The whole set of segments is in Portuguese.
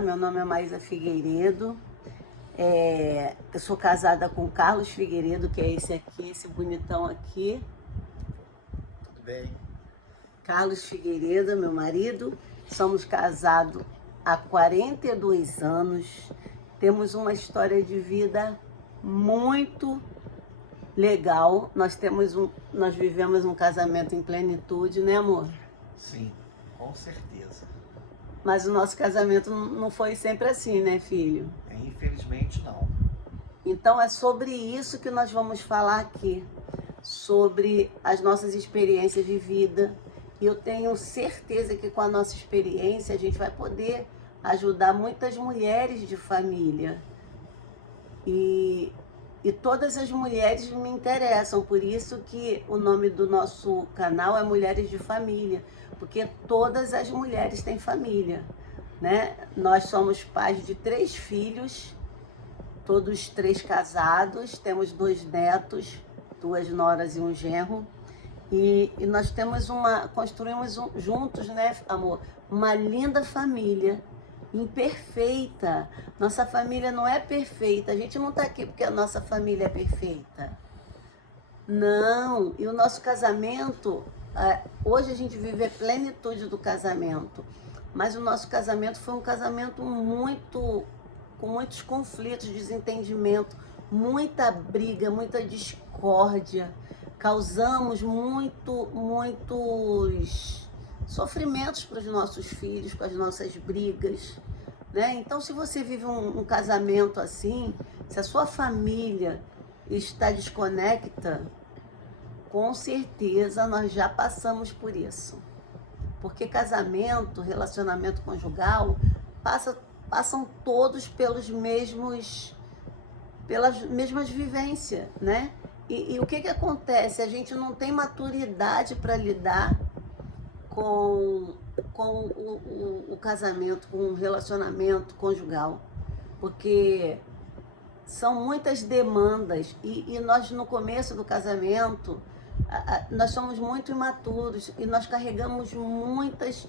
Olá, meu nome é Maísa Figueiredo. Eu sou casada com Carlos Figueiredo, que é esse aqui, esse bonitão aqui. Tudo bem? Carlos Figueiredo, meu marido. Somos casados há 42 anos. Temos uma história de vida muito legal. Nós vivemos um casamento em plenitude, né, amor? Sim, com certeza. Mas o nosso casamento não foi sempre assim, né, filho? Infelizmente não. Então é sobre isso que nós vamos falar aqui, sobre as nossas experiências de vida. E eu tenho certeza que com a nossa experiência a gente vai poder ajudar muitas mulheres de família. E todas as mulheres me interessam, por isso que o nome do nosso canal é Mulheres de Família, porque todas as mulheres têm família, né? Nós somos pais de 3 filhos, todos 3 casados, temos 2 netos, 2 noras e um genro. E nós construímos juntos, né, amor, uma linda família, imperfeita. Nossa família não é perfeita, a gente não está aqui porque a nossa família é perfeita. Não, e o nosso casamento, hoje a gente vive a plenitude do casamento, mas o nosso casamento foi um casamento com muitos conflitos, desentendimento, muita briga, muita discórdia. Causamos muitos sofrimentos para os nossos filhos, com as nossas brigas, né? Então, se você vive um casamento assim, se a sua família está desconecta, com certeza nós já passamos por isso. Porque casamento, relacionamento conjugal, passam todos pelas mesmas vivências, né? E o que acontece? A gente não tem maturidade para lidar com o casamento, com o relacionamento conjugal, porque são muitas demandas e nós no começo do casamento, nós somos muito imaturos e nós carregamos muitas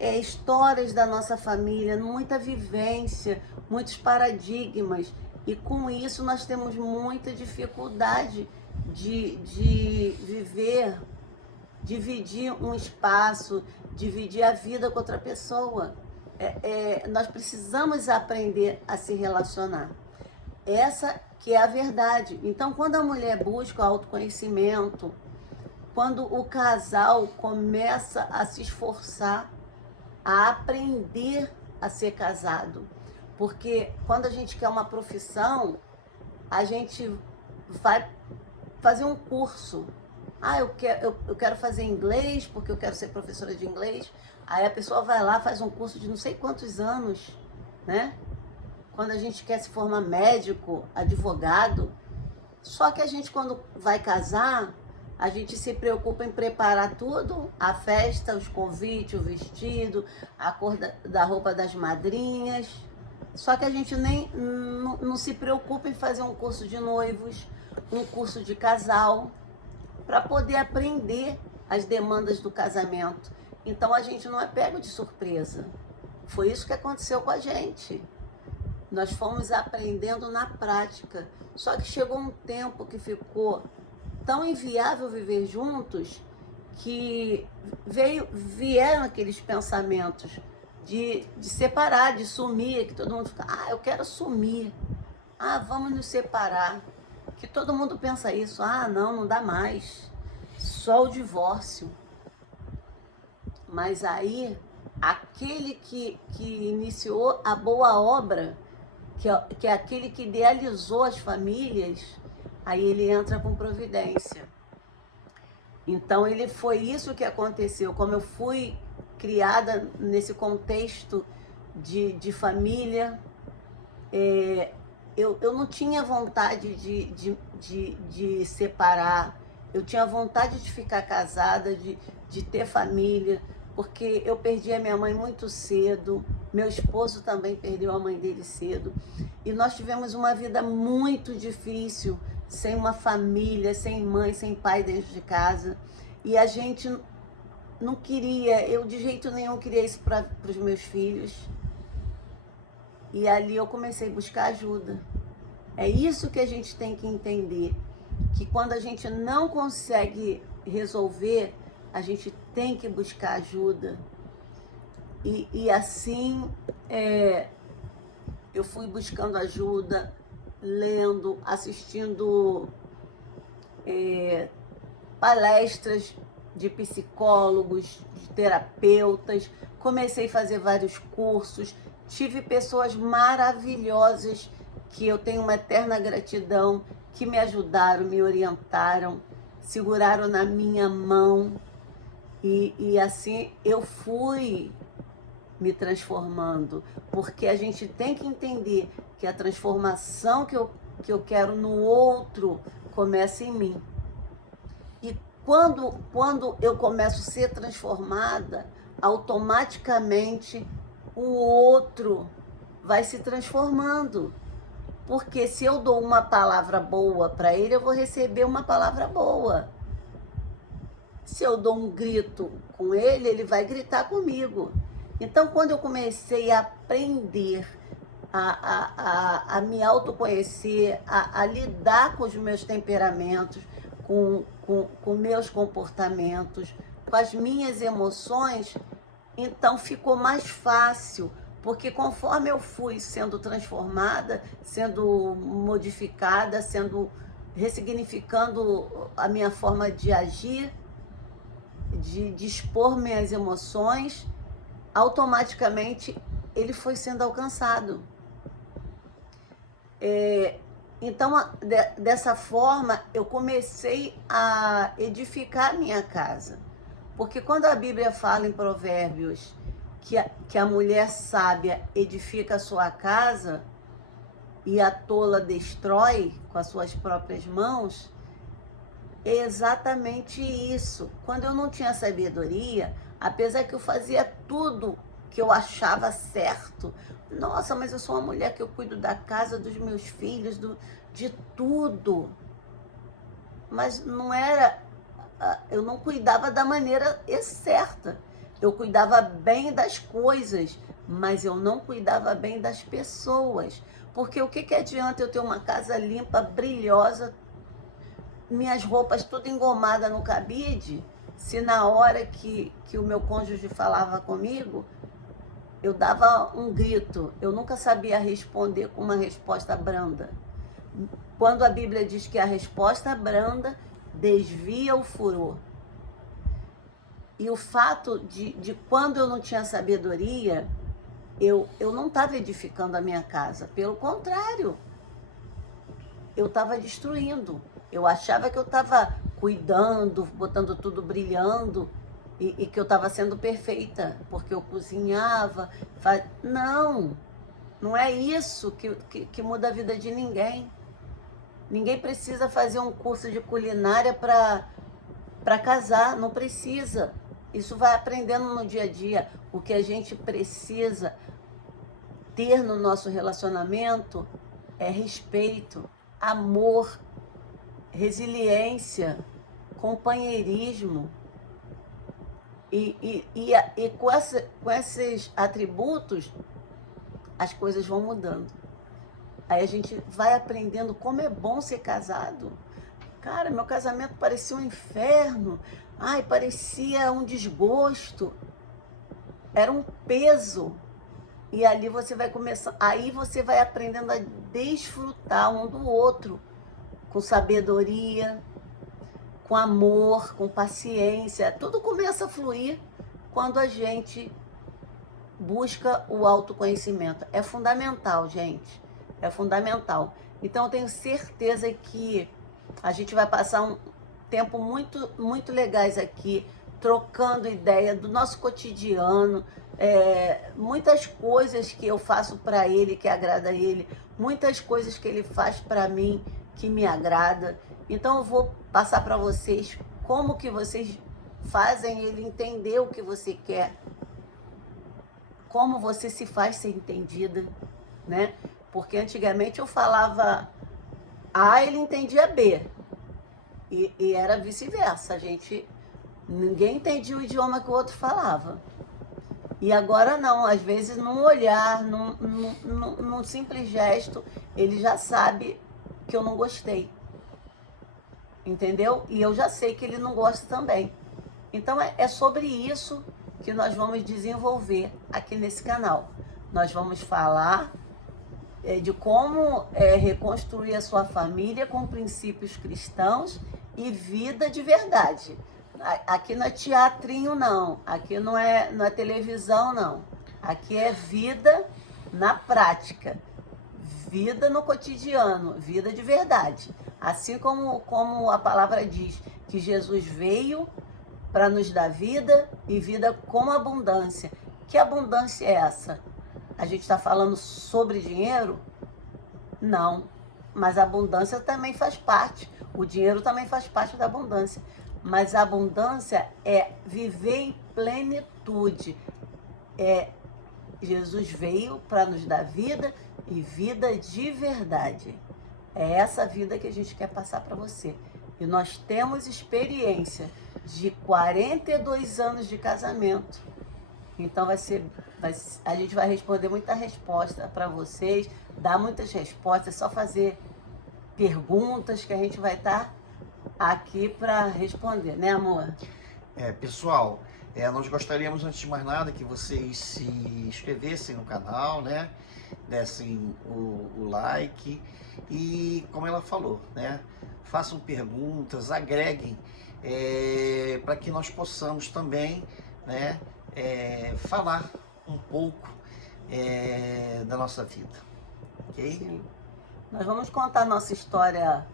histórias da nossa família, muita vivência, muitos paradigmas. E com isso nós temos muita dificuldade de viver, dividir um espaço, dividir a vida com outra pessoa. Nós precisamos aprender a se relacionar. Essa que é a verdade. Então, quando a mulher busca o autoconhecimento, quando o casal começa a se esforçar, a aprender a ser casado, porque quando a gente quer uma profissão, a gente vai fazer um curso. Eu quero fazer inglês porque eu quero ser professora de inglês. Aí a pessoa vai lá, faz um curso de não sei quantos anos, né? Quando a gente quer se formar médico, advogado. Só que a gente, quando vai casar, a gente se preocupa em preparar tudo, a festa, os convites, o vestido, a cor da roupa das madrinhas. Só que a gente não se preocupa em fazer um curso de noivos, um curso de casal, para poder aprender as demandas do casamento. Então a gente não é pego de surpresa. Foi isso que aconteceu com a gente. Nós fomos aprendendo na prática. Só que chegou um tempo que ficou tão inviável viver juntos que vieram aqueles pensamentos de separar, de sumir, que todo mundo fica, eu quero sumir, vamos nos separar, que todo mundo pensa isso, não dá mais, só o divórcio. Mas aí, aquele que iniciou a boa obra, que é aquele que idealizou as famílias, aí ele entra com providência. Então, foi isso que aconteceu, como eu fui criada nesse contexto de família, eu não tinha vontade de separar, eu tinha vontade de ficar casada, de ter família, porque eu perdi a minha mãe muito cedo, meu esposo também perdeu a mãe dele cedo, e nós tivemos uma vida muito difícil, sem uma família, sem mãe, sem pai dentro de casa, e a gente não queria, eu de jeito nenhum queria isso para os meus filhos. E ali eu comecei a buscar ajuda. É isso que a gente tem que entender, que quando a gente não consegue resolver, a gente tem que buscar ajuda. E assim, eu fui buscando ajuda, lendo, assistindo palestras de psicólogos, de terapeutas, comecei a fazer vários cursos, tive pessoas maravilhosas que eu tenho uma eterna gratidão, que me ajudaram, me orientaram, seguraram na minha mão e assim eu fui me transformando, porque a gente tem que entender que a transformação que eu quero no outro começa em mim. E quando eu começo a ser transformada, automaticamente o outro vai se transformando. Porque se eu dou uma palavra boa para ele, eu vou receber uma palavra boa. Se eu dou um grito com ele, ele vai gritar comigo. Então, quando eu comecei a aprender a me autoconhecer, a lidar com os meus temperamentos, com meus comportamentos, com as minhas emoções, então ficou mais fácil, porque conforme eu fui sendo transformada, sendo modificada, ressignificando a minha forma de agir, de expor minhas emoções, automaticamente ele foi sendo alcançado. Então, dessa forma, eu comecei a edificar a minha casa. Porque quando a Bíblia fala em Provérbios que a mulher sábia edifica a sua casa e a tola destrói com as suas próprias mãos, é exatamente isso. Quando eu não tinha sabedoria, apesar que eu fazia tudo que eu achava certo, nossa, mas eu sou uma mulher que eu cuido da casa, dos meus filhos, de tudo. Mas não era, eu não cuidava da maneira certa. Eu cuidava bem das coisas, mas eu não cuidava bem das pessoas. Porque o que adianta eu ter uma casa limpa, brilhosa, minhas roupas tudo engomada no cabide, se na hora que o meu cônjuge falava comigo, eu dava um grito, eu nunca sabia responder com uma resposta branda. Quando a Bíblia diz que a resposta branda desvia o furor. E o fato de quando eu não tinha sabedoria, eu não estava edificando a minha casa. Pelo contrário, eu estava destruindo. Eu achava que eu estava cuidando, botando tudo brilhando e que eu estava sendo perfeita, porque eu cozinhava. Não é isso que muda a vida de ninguém. Ninguém precisa fazer um curso de culinária para casar, não precisa. Isso vai aprendendo no dia a dia. O que a gente precisa ter no nosso relacionamento é respeito, amor, resiliência, companheirismo. E com esses atributos, as coisas vão mudando. Aí a gente vai aprendendo como é bom ser casado. Cara, meu casamento parecia um inferno. Ai, parecia um desgosto. Era um peso. E ali você vai começar, aí você vai aprendendo a desfrutar um do outro, com sabedoria, com amor, com paciência. Tudo começa a fluir quando a gente busca o autoconhecimento. É fundamental, gente. É fundamental. Então, eu tenho certeza que a gente vai passar um tempo muito, muito legais aqui, trocando ideia do nosso cotidiano, muitas coisas que eu faço para ele, que agrada a ele, muitas coisas que ele faz para mim, que me agrada. Então, eu vou passar para vocês como que vocês fazem ele entender o que você quer, como você se faz ser entendida, né? Porque antigamente eu falava A, ele entendia B. E era vice-versa. Ninguém entendia o idioma que o outro falava. E agora não, às vezes num olhar, num simples gesto, ele já sabe que eu não gostei. Entendeu? E eu já sei que ele não gosta também. Então é sobre isso que nós vamos desenvolver aqui nesse canal. Nós vamos falar de como reconstruir a sua família com princípios cristãos e vida de verdade. Aqui não é teatrinho, não. Aqui não é televisão, não. Aqui é vida na prática. Vida no cotidiano. Vida de verdade. Assim como a palavra diz que Jesus veio para nos dar vida e vida com abundância. Que abundância é essa? A gente está falando sobre dinheiro? Não. Mas a abundância também faz parte. O dinheiro também faz parte da abundância. Mas a abundância é viver em plenitude. Jesus veio para nos dar vida e vida de verdade. É essa vida que a gente quer passar para você. E nós temos experiência de 42 anos de casamento. Então a gente vai responder muita resposta para vocês, dar muitas respostas, só fazer perguntas que a gente vai estar aqui para responder, né, amor? Pessoal, nós gostaríamos, antes de mais nada, que vocês se inscrevessem no canal, né? Dessem o like e, como ela falou, né? Façam perguntas, agreguem, para que nós possamos também, né? Falar um pouco da nossa vida, ok? Sim. Nós vamos contar nossa história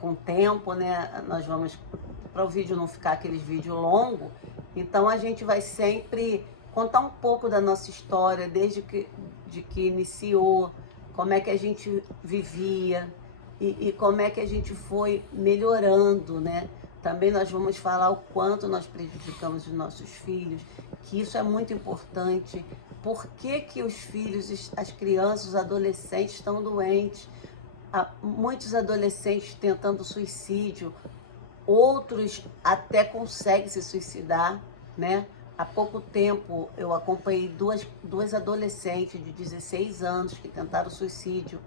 com o tempo, né? Nós vamos, para o vídeo não ficar aqueles vídeos longos, então a gente vai sempre contar um pouco da nossa história, desde que iniciou, como é que a gente vivia e como é que a gente foi melhorando, né? Também nós vamos falar o quanto nós prejudicamos os nossos filhos, que isso é muito importante. Por que os filhos, as crianças, os adolescentes estão doentes? Há muitos adolescentes tentando suicídio, outros até conseguem se suicidar, né? Há pouco tempo eu acompanhei duas adolescentes de 16 anos que tentaram suicídio.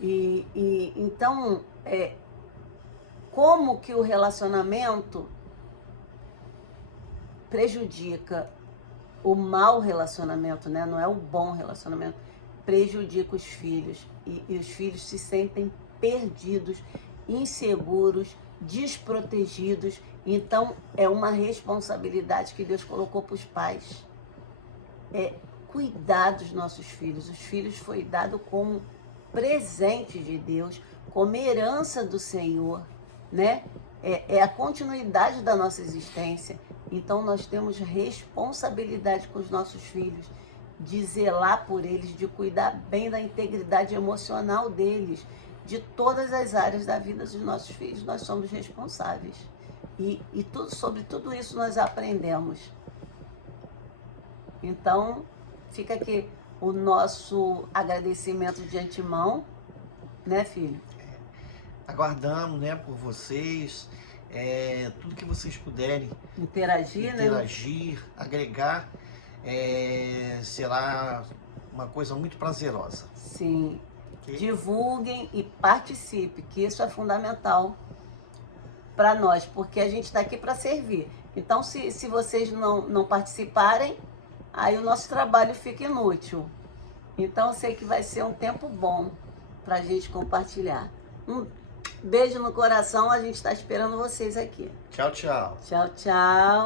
Então, como que o relacionamento prejudica o mau relacionamento, né? Não é o bom relacionamento, prejudica os filhos e os filhos se sentem perdidos, inseguros, desprotegidos. Então é uma responsabilidade que Deus colocou para os pais, cuidar dos nossos filhos. Os filhos foi dado como presente de Deus, como herança do Senhor, né? É a continuidade da nossa existência. Então nós temos responsabilidade com os nossos filhos, de zelar por eles, de cuidar bem da integridade emocional deles, de todas as áreas da vida dos nossos filhos. Nós somos responsáveis. E sobre tudo isso nós aprendemos. Então, fica aqui o nosso agradecimento de antemão, né, filho? Aguardamos, né, por vocês, tudo que vocês puderem Interagir, né? Agregar, será uma coisa muito prazerosa. Sim. Okay? Divulguem e participem, que isso é fundamental para nós, porque a gente está aqui para servir. Então, se vocês não participarem, aí o nosso trabalho fica inútil. Então, eu sei que vai ser um tempo bom para a gente compartilhar. Um beijo no coração, a gente está esperando vocês aqui. Tchau, tchau. Tchau, tchau.